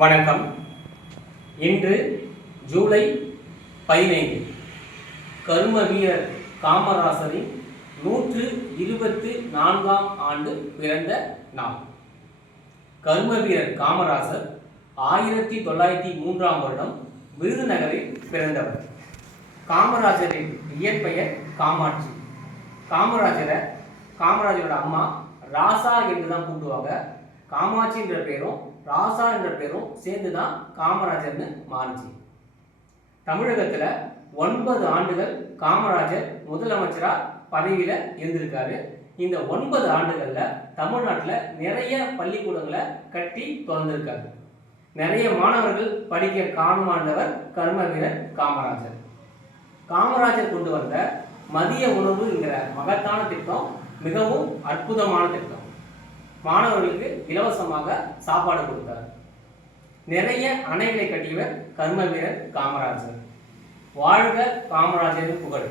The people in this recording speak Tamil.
வணக்கம். இன்று ஜூலை 15 கர்ம வீரர் காமராசரின் 124ஆம் ஆண்டு பிறந்த நாள். கர்ம வீரர் காமராசர் 1903ஆம் வருடம் விருதுநகரில் பிறந்தவர். காமராஜரின் இயற்பெயர் காமாட்சி. காமராஜரோட அம்மா ராசா என்று தான் கூப்பிடுவாங்க. காமாட்சி என்ற பேரும் ராசா என்ற பேரும் சேர்ந்து தான் காமராஜர்னு மாறிச்சு. தமிழகத்தில் 9 ஆண்டுகள் காமராஜர் முதலமைச்சராக பதவியில் இருந்திருக்காரு. இந்த 9 ஆண்டுகளில் தமிழ்நாட்டில் நிறைய பள்ளிக்கூடங்களை கட்டி திறந்திருக்காரு. நிறைய மாணவர்கள் படிக்க காரணமானவர் கர்ம வீரர் காமராஜர். காமராஜர் கொண்டு வந்த மதிய உணவு என்கிற மகத்தான திட்டம் மிகவும் அற்புதமான திட்டம். மாணவர்களுக்கு இலவசமாக சாப்பாடு கொடுத்தார். நிறைய அணைகளை கட்டியவர் கர்ம வீரர் காமராஜர். வாழ்க காமராஜரின் புகழ்.